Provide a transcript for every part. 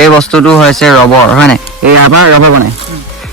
এই বস্তুটো হৈছে ৰবৰ হয়নে এই আমাৰ ৰবৰ বনাই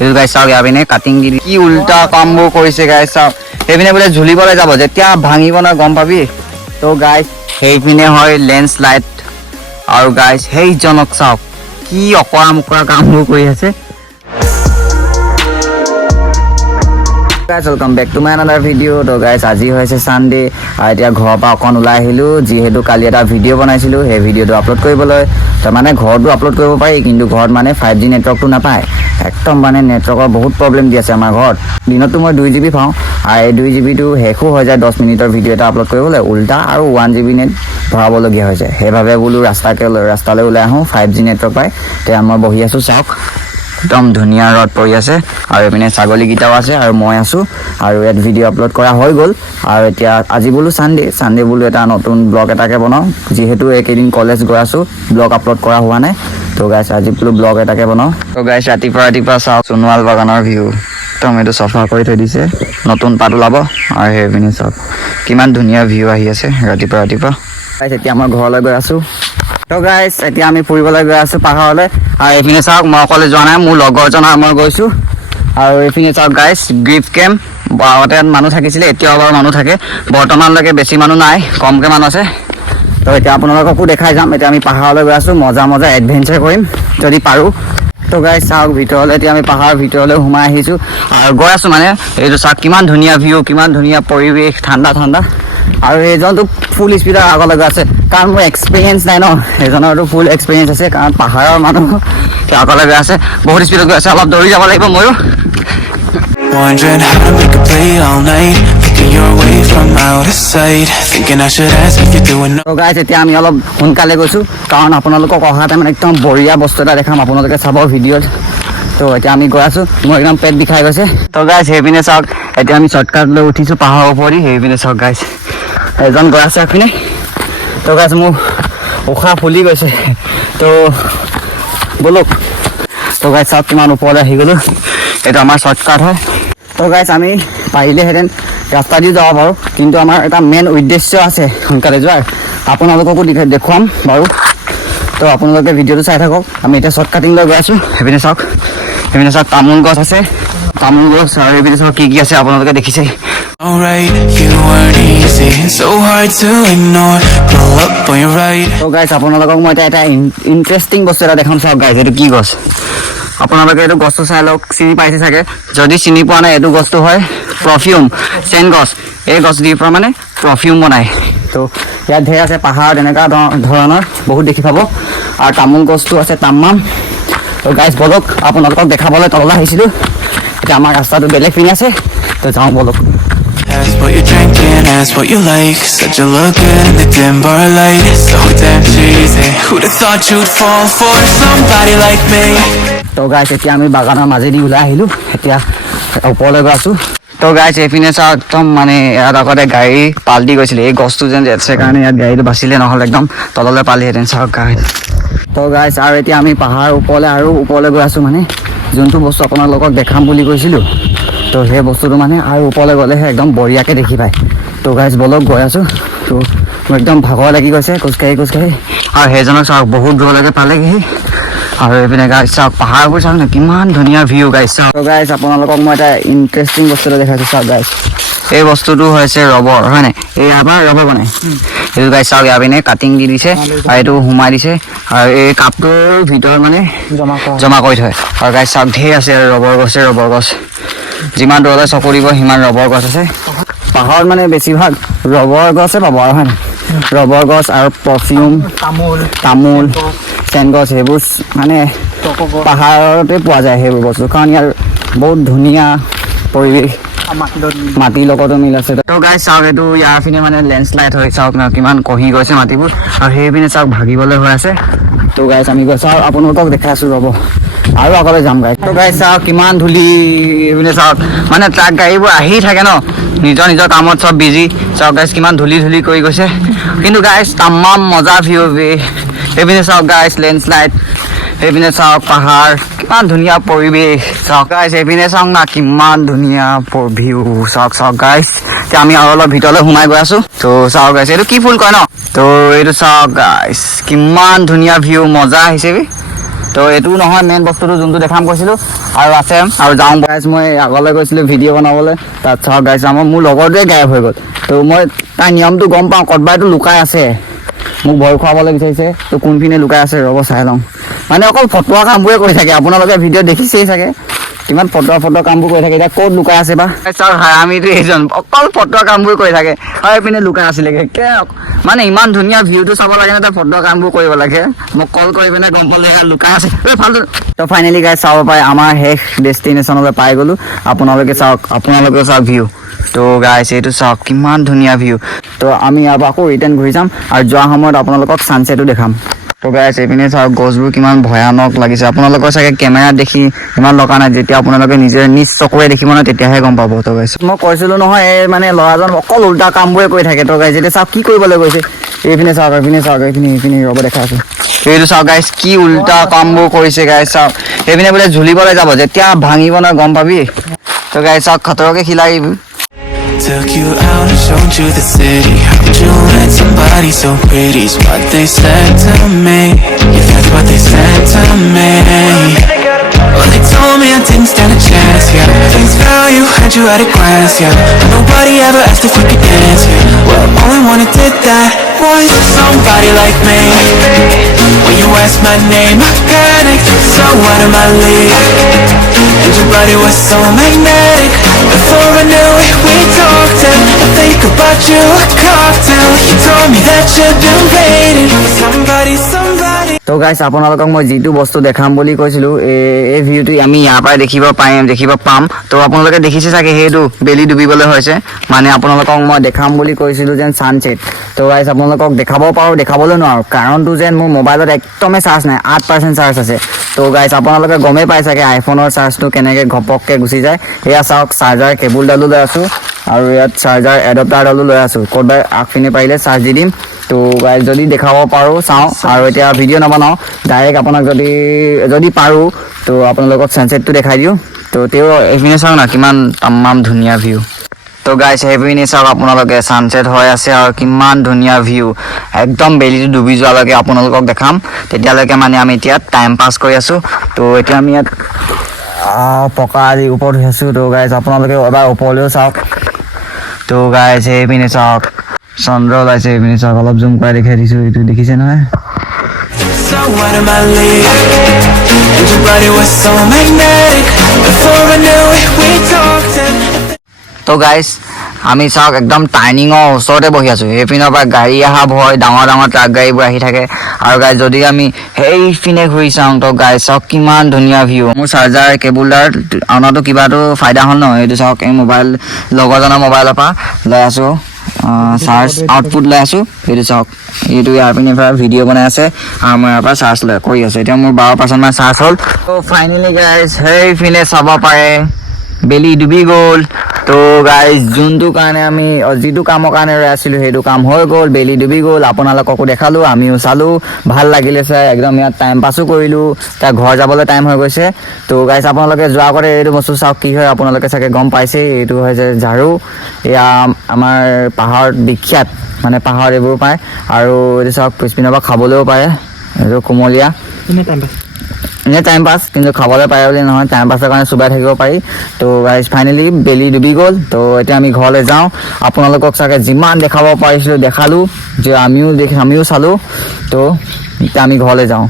এইটো গাইছ চাওক ইয়াবিনে কাটিং দি কি উল্টা কামবোৰ কৰিছে গাইছ চাওক সেইপিনে বোলে ঝুলিবলৈ যাব যেতিয়া ভাঙিব না গম পাবি তো গাইছ সেইপিনে হয় লেন্ডশ্লাইড আৰু গাইছ সেইজনক চাওক কি অকৰা মুকৰা কামবোৰ কৰি আছে guys welcome back to my another video তো guys আজি হৈছে সানডে আৰু এতিয়া ঘৰৰ পৰা অকন ওলাই আহিলো যিহেতু কালি এটা ভিডিও বনাইছিলো সেই ভিডিওটো আপলোড কৰিবলৈ তো মানে ঘৰটো আপলোড কৰিব পাৰি কিন্তু ঘৰত মানে 5G নেটৱৰ্কটো নাপায় একদম মানে নেটৱৰ্কৰ বহুত প্ৰবলেম দি আছে আমাৰ ঘৰত দিনতো মই 2GB পাওঁ আৰু এই 2GB টো হেকো হৈ যায় 10 মিনিটৰ ভিডিও এটা আপলোড কৰিবলৈ উল্টা আৰু 1GB নেট ভৰাবলগীয়া হৈ যায় সেইভাবে বোলো ৰাস্তালৈ ওলাই আহোঁ 5G নেটৱৰ্ক পাই তেতিয়া মই বহি আছো চাওক একদম ধুনীয়া ৰদ পৰি আছে আৰু এপিনে ছাগলী গিটাও আছে আৰু মই আছো আৰু ইয়াত ভিডিও আপলোড কৰা হৈ গ'ল আৰু এতিয়া আজি বোলো সানডে বোলো এটা নতুন ব্লগ এটাকে বনাও যেহেতু একেদিন কলেজ গৈ আছো ব্লগ আপলোড কৰা হোৱা নাই তো গাইছ আজি বোলো ব্লগ এটাকে বনাও তো গাইছ ৰাতিপুৱা চাওক সোণোৱাল বাগানৰ ভিউ একদম এইটো চফা কৰি থৈ দিছে নতুন পাত ওলাব আৰু সেইপিনে চাওক কিমান ধুনীয়া ভিউ আহি আছে ৰাতিপুৱা গাইছ এতিয়া আমাৰ ঘৰলৈ গৈ আছো তো গাইছ এতিয়া আমি ফুৰিবলৈ গৈ আছো পাহাৰলৈ আৰু এইপিনে চাওক মই অকলে যোৱা নাই মোৰ লগৰজন আৰু মই গৈছো আৰু এইপিনে চাওক গাইছ গ্ৰীপ কেম্প আগতে মানুহ থাকিছিলে এতিয়াও বাৰু মানুহ থাকে বৰ্তমানলৈকে বেছি মানুহ নাই কমকৈ মানুহ আছে তো এতিয়া আপোনালোককো দেখাই যাম এতিয়া আমি পাহাৰলৈ গৈ আছো মজা এডভেঞ্চাৰ কৰিম যদি পাৰোঁ তো গাইছ চাওক ভিতৰলৈ এতিয়া আমি পাহাৰৰ ভিতৰলৈ সোমাই আহিছোঁ আৰু গৈ আছোঁ মানে এইটো চাওক কিমান ধুনীয়া ভিউ কিমান ধুনীয়া পৰিৱেশ ঠাণ্ডা আৰু এইজনটো ফুল স্পীডৰ আগলৈ গৈ আছে কাৰণ মোৰ এক্সপিৰিয়েঞ্চ নাই ন এইজনৰতো ফুল এক্সপিৰিয়েঞ্চ আছে কাৰণ পাহাৰৰ মানুহ আগলৈ গৈ আছে বহুত স্পীডত গৈ আছে অলপ দৌৰি যাব লাগিব ময়ো Wondering how to make a play all night Looking your way from out of sight Thinking I should ask if you're doing তো গাইছ এতিয়া আমি অলপ সোনকালে গৈছোঁ কাৰণ আপোনালোকক অহাতে মানে একদম বঢ়িয়া বস্তু এটা দেখাম আপোনালোকে চাব ভিডিঅ'ত তো এতিয়া আমি গৈ আছোঁ মোৰ একদম পেট বিষাই গৈছে তো গাইছ সেইপিনে চাওক এতিয়া আমি শ্বৰ্টকাট লৈ উঠিছোঁ পাহাৰৰ ওপৰি সেইপিনে চাওক গাইছ এজন গৈ আছে এইপিনে তো গাইছ মোৰ উশাহ ফুলি গৈছে তো বলক তো গাইছ চাওক কিমান ওপৰলৈ আহি গ'লোঁ এইটো আমাৰ শ্বৰ্টকাট হয় তো গাইছ আমি পাৰিলেহেঁতেন ৰাস্তা দি যাব পাৰোঁ কিন্তু আমাৰ এটা মেইন উদ্দেশ্য আছে সোনকালে যোৱাৰ আপোনালোককো দেখুৱাম বাৰু তো আপোনালোকে ভিডিঅ'টো চাই থাকক আমি এতিয়া শ্বৰ্টকাটিং লৈ গৈ আছোঁ সেইপিনে চাওক তামোল গছ আছে তামোল গছ আৰু এইপিনে চাওক কি আছে আপোনালোকে দেখিছে Alright, you weren't easy, so hard to ignore Pull up on your right তো গাইছ আপোনালোকক মই এটা ইণ্টাৰেষ্টিং বস্তু এটা দেখাম চাওক গাইছ এইটো কি গছ আপোনালোকে এইটো গছটো চাই লওক চিনি পাইছে চাগে যদি চিনি পোৱা নাই এইটো গছটো হয় পাৰফিউম চেন গছ এই গছ দি পৰা মানে পাৰফিউম বনায় তো ইয়াত ঢেৰ আছে পাহাৰত এনেকুৱা ধৰণৰ বহুত দেখি পাব আৰু তামোল গছটো আছে তামাম তো গাইছ বলক আপোনালোকক দেখাবলৈ তললৈ আহিছিলোঁ এতিয়া আমাৰ ৰাস্তাটো বেলেগ পিনে আছে তো যাওঁ বলক Ask what you're drinking, ask what you like Said you look good in the dim bar light So damn cheesy Who'd have thought you'd fall for somebody like me তো গাইছ এতিয়া আমি বাগানৰ মাজেদি ওলাই আহিলোঁ এতিয়া ওপৰলৈ গৈ আছোঁ তো গাইছ এইপিনে চাওক একদম মানে ইয়াত আগতে গাড়ী পাল্টি গৈছিলে এই গছটো যেন আছে কাৰণে ইয়াত গাড়ীটো বাচিলে নহ'লে একদম তললৈ পালিহেঁতেন চাওক গাইছ তো গাইছ আৰু এতিয়া আমি পাহাৰ ওপৰলৈ গৈ আছোঁ মানে যোনটো বস্তু আপোনালোকক দেখাম বুলি কৈছিলোঁ তো সেই বস্তুটো মানে আৰু ওপৰলৈ গ'লেহে একদম বঢ়িয়াকৈ দেখি পায় তো গাইছ বলক গৈ আছোঁ তো মোৰ একদম ভাগৰ লাগি গৈছে খোজকাঢ়ি আৰু সেইজনক চাওক বহুত দূৰলৈকে পালেগৈ আৰু এইপিনে গাইছ চাওক পাহাৰবোৰ চাওক ন কিমান ধুনীয়া ভিউ গাইছ চাওক তো গাইছ আপোনালোকক মই এটা ইণ্টাৰেষ্টিং বস্তু এটা দেখাইছোঁ চাওক গাইছ এই বস্তুটো হৈছে ৰবৰ হয়নে এই আমাৰ ৰবৰ বনাই এইটো গাইছ চাওক ইয়াপিনে কাটিং দি দিছে আৰু এইটো সোমাই দিছে আৰু এই কাপটোৰ ভিতৰত মানে জমা কৰি থয় আৰু গাইছ চাওক ঢেৰ আছে ৰবৰ গছ যিমান দূৰলৈ চকু দিব সিমান ৰবৰ গছ আছে পাহাৰত মানে বেছিভাগ ৰবৰ গছে পাব আৰু হয় ৰবৰ গছ আৰু পাৰফিউম তামোল চেন গছ সেইবোৰ মানে পাহাৰতে পোৱা যায় সেইবোৰ বস্তু কাৰণ ইয়াৰ বহুত ধুনীয়া পৰিৱেশ মাটিৰ লগতো মিল আছে তো গাইছ চাওক এইটো ইয়াৰ পিনে মানে লেণ্ডশ্লাইড হৈ চাওক ন কিমান কহি গৈছে মাটিবোৰ আৰু সেইপিনে চাওক ভাগিবলৈ হৈ আছে তো গাইছ আমি গৈছোঁ আৰু আপোনালোকক দেখাই আছোঁ ৰ'ব আৰু আগলৈ যাম গাইছ তো গাইছ চাওক কিমান ধূলি এইপিনে চাওক মানে ট্ৰাক গাড়ীবোৰ আহি থাকে ন নিজৰ কামত চব বিজি চাওক গাইছ কিমান ধূলি কৰি গৈছে কিন্তু গাইছ তামাম মজা ভিউ এইপিনে চাওক গাইছ লেণ্ডশ্লাইড এইপিনে চাওক পাহাৰ কিমান ধুনীয়া পৰিৱেশ চাওক গাইছ এইপিনে চাওক না কিমান ধুনীয়া ভিউ চাওক গাইছ এতিয়া আমি আৰু অলপ ভিতৰলৈ সোমাই গৈ আছোঁ তো চাওক গাইছ এইটো কি ফুল কয় ন তো এইটো চাওক গাইছ কিমান ধুনীয়া ভিউ মজা আহিছে তো এইটো নহয় মেইন বস্তুটো যোনটো দেখাম কৈছিলোঁ আৰু আছে আৰু যাওঁ গাইজ মই আগলৈ গৈছিলোঁ ভিডিঅ' বনাবলৈ তাত চাওক গাইজ মোৰ লগৰটোৱে গায়ব হৈ গ'ল তো মই তাৰ নিয়মটো গম পাওঁ ক'ৰবাতো লুকাই আছে মোক ভয় খুৱাবলৈ বিচাৰিছে তো কোনপিনে লুকাই আছে ৰ'ব চাই লওঁ মানে অকল ফটোৱা কামবোৰে কৰি থাকে আপোনালোকে ভিডিঅ' দেখিছেই চাগে কিমান ফটোৱা কামবোৰ কৰি থাকে এতিয়া ক'ত লুকাই আছে বা চাওক হাৰামিটো এইজন অকল ফটোৱা কামবোৰ কৰি থাকে হয় এইপিনে লুকাই আছিলে মানে ইমান ধুনীয়া ভিউটো চাব লাগে ন তাৰ ফটোৱা কামবোৰ কৰিব লাগে মোক কল কৰি পিনে গম পালে লুকাই আছে ফাল্টু তো ফাইনেলি গাইজ চাব পাৰে আমাৰ শেষ ডেষ্টিনেশ্যনলৈ পাই গ'লোঁ আপোনালোকে চাওক ভিউ তো গাইজ এইটো চাওক কিমান ধুনীয়া ভিউ তো আমি ইয়াৰ পৰা আকৌ ৰিটাৰ্ণ ঘূৰি যাম আৰু যোৱা সময়ত আপোনালোকক ছানছেটো দেখাম তো গাইজ এইপিনে চাওক গছবোৰ কিমান ভয়ানক লাগিছে আপোনালোকৰ চাগে কেমেৰাত দেখি ইমান লগা নাই যেতিয়া আপোনালোকে নিজ চকুৰে দেখিব ন তেতিয়াহে গম পাব তো গাইজ মই কৈছিলোঁ নহয় এই মানে ল'ৰাজন অকল উল্টা কামবোৰে কৰি থাকে তো গাইজ এতিয়া চাওক কি কৰিবলৈ গৈছে এইপিনে চাওক এইপিনে ৰ'ব দেখাইছোঁ এইটো চাওক গাইজ কি উল্টা কামবোৰ কৰিছে গাইজ চাওক এইপিনে বোলে ঝুলিবলৈ যাব যেতিয়া ভাঙিব নহয় গম পাবি তো গাইজ চাওক খতৰকে খিলাই Took you out and showed you the city. How'd you let somebody so pretty's what they said to me? Yeah, that's what they said to me. Well, they told me I didn't stand a chance, yeah. Face value, had you at a glance, yeah. But nobody ever asked if we could dance, yeah. Well, only one who did that was somebody like me. When you asked my name, I panicked, so out of my league. And your body was so magnetic. Before I knew it, we talked and I think about you a cocktail. You told me that you've been waiting for somebody. তো guys আপোনালোকক মই যিটো বস্তু দেখাম বুলি কৈছিলোঁ এই ভিউটো আমি ইয়াৰ পৰাই দেখিব পাম তো আপোনালোকে দেখিছে চাগে সেইটো বেলি ডুবিবলৈ হৈছে মানে আপোনালোকক মই দেখাম বুলি কৈছিলোঁ যেন ছানছেট তো গাইজ আপোনালোকক দেখাবলৈ নোৱাৰোঁ কাৰণটো যেন মোৰ মোবাইলত একদমেই চাৰ্জ নাই 8% চাৰ্জ আছে তো গাইজ আপোনালোকে গমেই পাই চাগে আইফোনৰ চাৰ্জটো কেনেকৈ ঘপককৈ গুচি যায় এয়া চাওক চাৰ্জাৰ কেবুলডালো লৈ আছোঁ আৰু ইয়াত চাৰ্জাৰ এডপ্টাৰডালো লৈ আছোঁ ক'ৰবাত আগপিনে পাৰিলে চাৰ্জ দি দিম তো গাইজ যদি দেখাব পাৰোঁ চাওঁ আৰু এতিয়া ভিডিঅ' নবনাওঁ ডাইৰেক্ট আপোনাক যদি পাৰোঁ তো আপোনালোকক ছানছেটটো দেখাই দিওঁ তো তেওঁ এইপিনে চাওক না কিমান তামাম ধুনীয়া ভিউ তো গাইজ সেইপিনে চাওক আপোনালোকে ছানছেট হৈ আছে আৰু কিমান ধুনীয়া ভিউ একদম বেলিটো ডুবি যোৱালৈকে আপোনালোকক দেখাম তেতিয়ালৈকে মানে আমি এতিয়া টাইম পাছ কৰি আছোঁ তো এতিয়া আমি ইয়াত পকা আদি ওপৰত আছোঁ তো গাইজ আপোনালোকে এবাৰ ওপৰলৈও চাওক তো গাইজ সেইপিনে চাওক চন্দ্ৰ ওলাইছে এইপিনে চাওক অলপ জুম কৰাই দেখাই দিছোঁ এইটো দেখিছে নহয় So out of my league. And your body was so magnetic. Before I knew it, we talked and তো গাইজ আমি চাওক একদম টাৰ্ণিঙৰ ওচৰতে বহি আছোঁ সেইপিনৰ পৰা গাড়ী অহা ভয় ডাঙৰ ট্ৰাক গাড়ীবোৰ আহি থাকে আৰু গাইজ যদি আমি সেইপিনে ঘূৰি চাওঁ তো গাইজ চাওক কিমান ধুনীয়া ভিউ মোৰ চাৰ্জাৰ কেবুলডাৰ অনাটো কিবাটো ফাইদা হ'ল ন এইটো চাওক এই লগৰজনৰ মোবাইলৰ পৰা লৈ আছোঁ চাৰ্জ আউটপুট লৈ আছোঁ এইটো চাওক এইটো ইয়াৰ পিনে পৰা ভিডিঅ' বনাই আছে আৰু মই ইয়াৰ পৰা চাৰ্জ কৰি আছোঁ এতিয়া মোৰ 12% মান চাৰ্জ হ'ল তো ফাইনেলি গাইজ সেইপিনে চাব পাৰে বেলি ডুবি গ'ল তো গাইজ যোনটো কাৰণে আমি যিটো কামৰ কাৰণে ৰৈ আছিলোঁ সেইটো কাম হৈ গ'ল বেলি ডুবি গ'ল আপোনালোককো দেখালোঁ আমিও চালোঁ ভাল লাগিলে চাই একদম ইয়াত টাইম পাছো কৰিলোঁ তাৰ ঘৰ যাবলৈ টাইম হৈ গৈছে তো গাইজ আপোনালোকে যোৱা আগতে এইটো বস্তু চাওক কি হয় আপোনালোকে চাগে গম পাইছেই এইটো হৈছে ঝাৰু এয়া আমাৰ পাহাৰত বিখ্যাত মানে পাহাৰত এইবোৰ পায় আৰু এইটো চাওক পিছপিনৰ পৰা খাবলৈও পাৰে এইটো কোমলীয়া এনেই টাইম পাছ কিন্তু খাবলৈ পাৰে বুলি নহয় টাইম পাছৰ কাৰণে চুবাই থাকিব পাৰি তো গাইজ ফাইনেলি বেলি ডুবি গ'ল তো এতিয়া আমি ঘৰলৈ যাওঁ আপোনালোকক চাগে যিমান দেখাব পাৰিছিলোঁ দেখালোঁ যে আমিও চালোঁ তো এতিয়া আমি ঘৰলৈ যাওঁ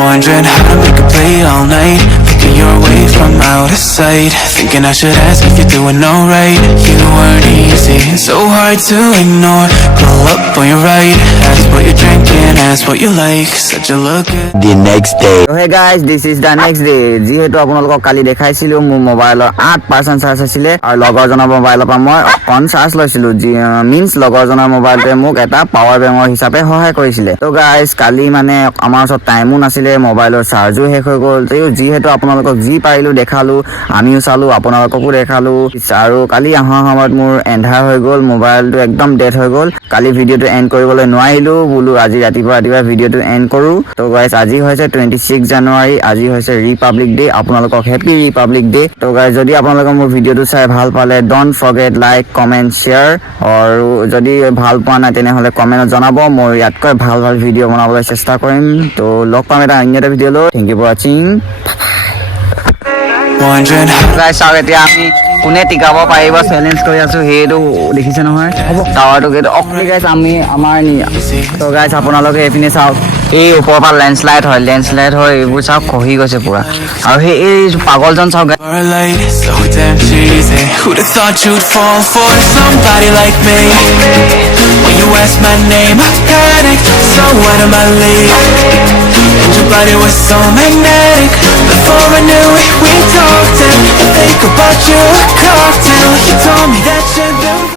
wondering how to make a play all night. Looking your way from out of sight. Thinking I should ask if you're doing alright. You weren't easy, so hard to ignore. Pull up on your right. Ask what you're drinking, ask what you like. Said you look good. The next day. Hey guys this is the next day যিহেতু আপোনালোকক কালি দেখাইছিলোঁ মোৰ মোবাইলৰ 8% charge আছিলে আৰু লগৰজনৰ মোবাইলৰ পৰা মই অকণ চাৰ্জ লৈছিলোঁ মিনছ লগৰজনৰ মোবাইলটোৱে মোক এটা পাৱাৰ বেংকৰ হিচাপে সহায় কৰিছিলে তো গাইজ কালি মানে আমাৰ ওচৰত টাইমো নাছিলে মোবাইলৰ চাৰ্জো শেষ হৈ গ'ল তো যিহেতু আপোনালোকক যি পাৰিলোঁ দেখালোঁ আমিও চালোঁ আপোনালোককো দেখালোঁ আৰু কালি অহাৰ সময়ত মোৰ এন্ধাৰ হৈ গ'ল মোবাইলটো একদম ডেড হৈ গ'ল কালি ভিডিঅ'টো এণ্ড কৰিবলৈ নোৱাৰিলোঁ বোলো আজি ৰাতিপুৱা ভিডিঅ'টো এণ্ড কৰোঁ। তো গাইজ আজি হৈছে 26 জানুৱাৰী, আজি হৈছে ৰিপাব্লিক ডে। আপোনালোকক হেপী ৰিপাব্লিক ডে। তো গাইজ যদি আপোনালোকে মোৰ ভিডিঅ'টো চাই ভাল পালে don't forget like comment share, আৰু যদি ভাল পোৱা নাই তেনেহ'লে কমেণ্টত জনাব। মই ইয়াতকৈ ভাল ভিডিঅ' বনাবলৈ চেষ্টা কৰিম। তো লগ পাম এটা অন্য এটা ভিডিঅ' লৈ। থেংক ইউ ফৰ ৱাচিং। Wondering how গাইজ চাওক এতিয়া আমি কোনে টিকাব পাৰিব চেলেঞ্জ কৰি আছো, সেইটো দেখিছে নহয় টাৱাৰটো সেইটো অকলি গাইজ আমি আমাৰ তো গাইজ আপোনালোকে এইপিনে চাওক, এই ওপৰৰ পৰা লেণ্ডশ্লাইড হয় এইবোৰ চাওক খহি গৈছে পুৰা। আৰু সেই এই পাগলজন চাওক guys। you're late, so damn cheesy. Who'd have thought you'd fall for somebody like me? When you asked my name, I panicked, so out of my league. And your body was so magnetic. Before I knew it, we talked and I think about you a cocktail. You told me that you